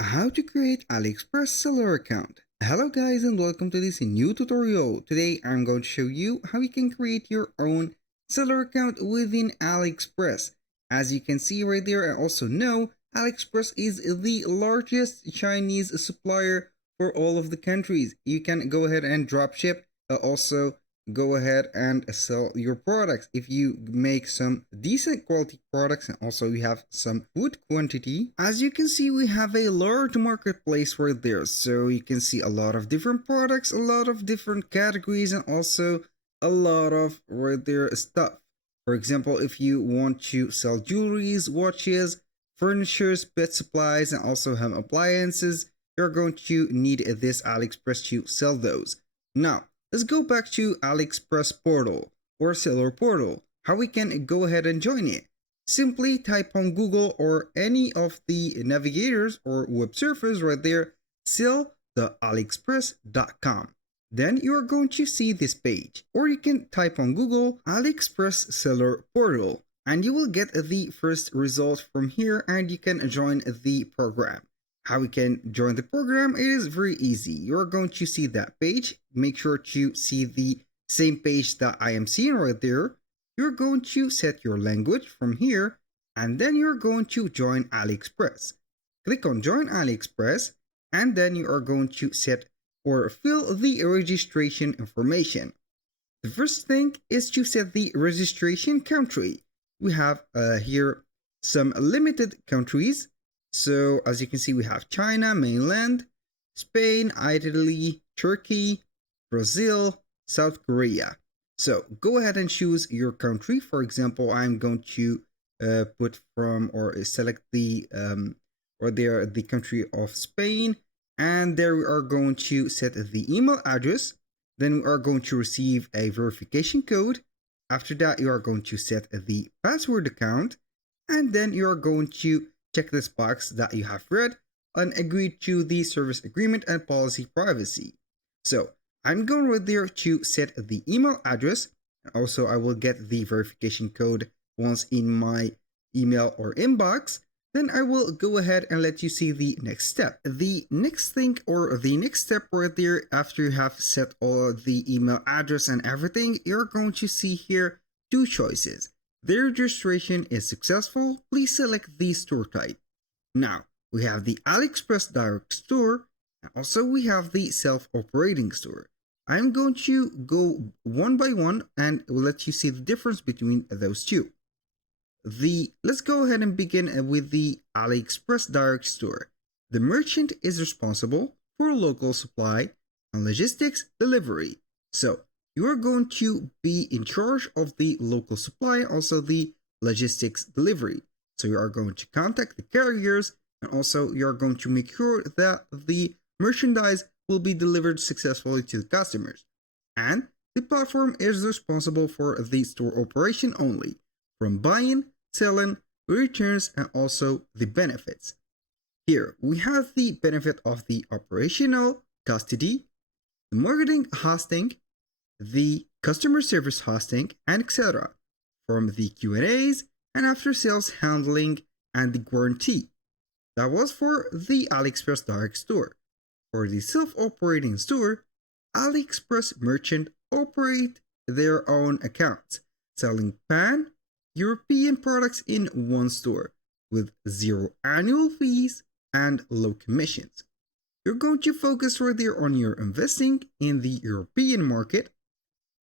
How to create AliExpress seller account. Hello guys and welcome to this new tutorial. Today I'm going to show you how you can create your own seller account within AliExpress. As you can see right there and also know, AliExpress is the largest Chinese supplier for all of the countries. You can go ahead and drop ship, also go ahead and sell your products if you make some decent quality products and also you have some good quantity. As you can see, we have a large marketplace right there, so you can see a lot of different products, a lot of different categories, and also a lot of right there stuff. For example, if you want to sell jewelries, watches, furnitures, pet supplies, and also home appliances, you're going to need this AliExpress to sell those. Now let's go back to AliExpress portal or seller portal. How we can go ahead and join it? Simply type on Google or any of the navigators or web surfers right there, sell.aliexpress.com. Then you are going to see this page. Or you can type on Google AliExpress seller portal and you will get the first result from here and you can join the program. How we can join the program? It is very easy. You're going to see that page. Make sure to see the same page that I am seeing right there. You're going to set your language from here and then you're going to join AliExpress. Click on join AliExpress and then you are going to set or fill the registration information. The first thing is to set the registration country. We have here some limited countries. So as you can see, we have China, mainland, Spain, Italy, Turkey, Brazil, South Korea. So go ahead and choose your country. For example, I'm going to put from or select the the country of Spain, and there we are going to set the email address. Then we are going to receive a verification code. After that, you are going to set the password account, and then you are going to check this box that you have read and agreed to the service agreement and policy privacy. So I'm going right there to set the email address. Also, I will get the verification code once in my email or inbox. Then I will go ahead and let you see the next step. The next thing or the next step right there, after you have set all the email address and everything, you're going to see here two choices. The registration is successful. Please select the store type. Now, we have the AliExpress Direct Store, and also we have the self-operating store. I'm going to go one by one and let you see the difference between those two. Let's go ahead and begin with the AliExpress Direct Store. The merchant is responsible for local supply and logistics delivery. So you are going to be in charge of the local supply, also the logistics delivery. So you are going to contact the carriers and also you are going to make sure that the merchandise will be delivered successfully to the customers. And the platform is responsible for the store operation only, from buying, selling, returns, and also the benefits. Here we have the benefit of the operational custody, the marketing hosting, the customer service hosting, and etc. From the Q&As and after sales handling and the guarantee. That was for the AliExpress Direct Store. For the self-operating store, AliExpress merchant operate their own accounts, selling pan European products in one store with zero annual fees and low commissions. You're going to focus right there on your investing in the European market.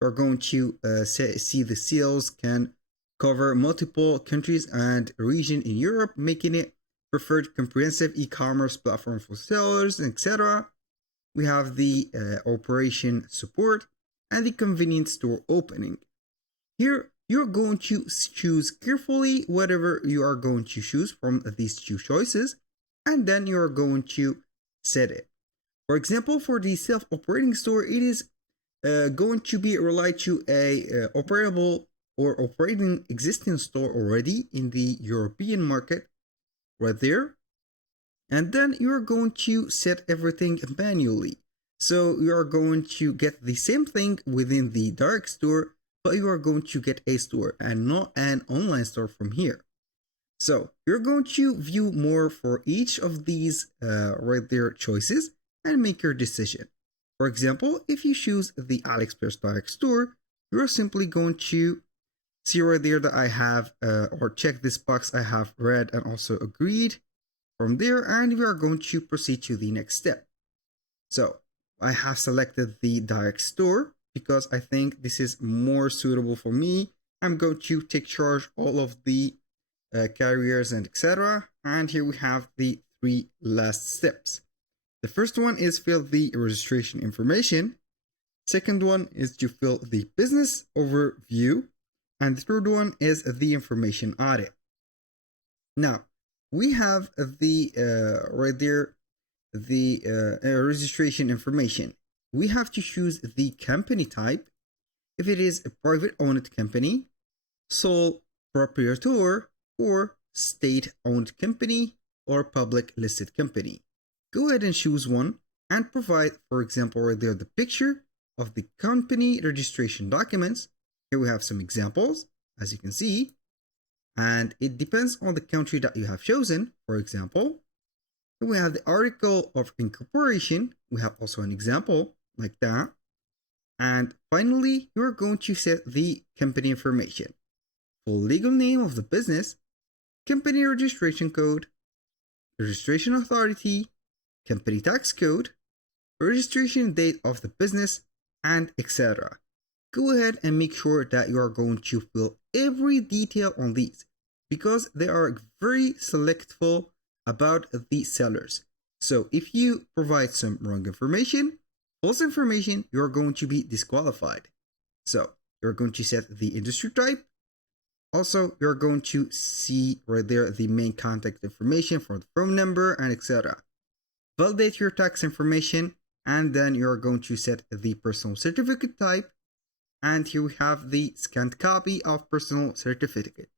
You're going to see the sales can cover multiple countries and region in Europe, making it preferred comprehensive e-commerce platform for sellers, etc. We have the operation support and the convenient store opening. Here, you're going to choose carefully whatever you are going to choose from these two choices, and then you are going to set it. For example, for the self-operating store, it is going to be relied to a operable or operating existing store already in the European market right there. And then you're going to set everything manually. So you are going to get the same thing within the direct store, but you are going to get a store and not an online store from here. So you're going to view more for each of these right there choices and make your decision. For example, if you choose the AliExpress direct store, you're simply going to see right there that I have or check this box I have read and also agreed from there, and we are going to proceed to the next step. So I have selected the direct store because I think this is more suitable for me. I'm going to take charge all of the carriers and etc. And here we have the three last steps. The first one is fill the registration information. Second one is to fill the business overview. And the third one is the information audit. Now, we have the right there the registration information. We have to choose the company type. If it is a private owned company, sole proprietor, or state owned company, or public listed company. Go ahead and choose one and provide, for example, right there the picture of the company registration documents. Here we have some examples, as you can see, and it depends on the country that you have chosen. For example, we have the article of incorporation. We have also an example like that. And finally, you're going to set the company information, full legal name of the business, company registration code, registration authority, company tax code, registration date of the business, and etc. Go ahead and make sure that you are going to fill every detail on these because they are very selectful about the sellers. So if you provide some wrong information, false information, you're going to be disqualified. So you're going to set the industry type. Also, you're going to see right there the main contact information for the phone number and etc. Validate your tax information, and then you're going to set the personal certificate type. And here we have the scanned copy of personal certificate.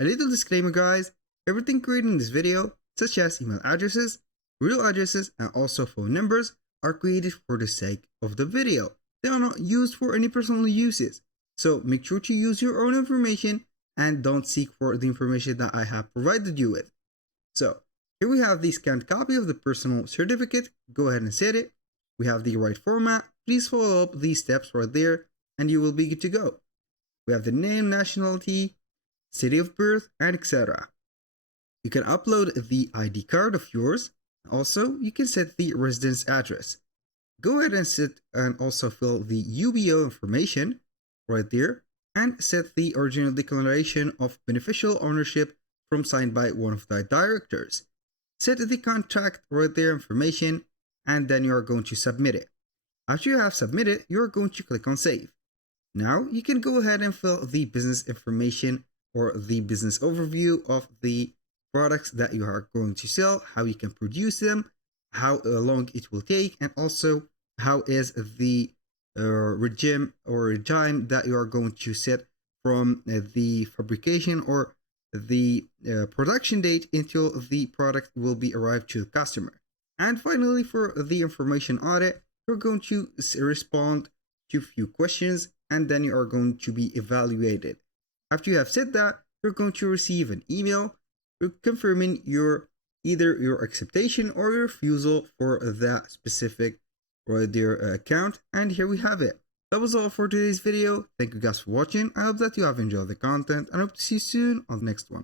A little disclaimer, guys, everything created in this video, such as email addresses, real addresses, and also phone numbers, are created for the sake of the video. They are not used for any personal uses. So make sure to use your own information and don't seek for the information that I have provided you with. So here we have the scanned copy of the personal certificate. Go ahead and set it. We have the right format. Please follow up these steps right there and you will be good to go. We have the name, nationality, city of birth, and etc. You can upload the ID card of yours. Also, you can set the residence address. Go ahead and set and also fill the UBO information right there and set the original declaration of beneficial ownership from signed by one of the directors. Set the contract right there information and then you are going to submit it. After you have submitted, you are going to click on save. Now you can go ahead and fill the business information or the business overview of the products that you are going to sell, how you can produce them, how long it will take, and also how is the regime that you are going to set from the fabrication or the production date until the product will be arrived to the customer. And finally, for the information audit, you're going to respond to a few questions and then you are going to be evaluated. After you have said that, you're going to receive an email confirming either your acceptation or your refusal for that specific right there account. And here we have it. That was all for today's video. Thank you guys for watching. I hope that you have enjoyed the content and I hope to see you soon on the next one.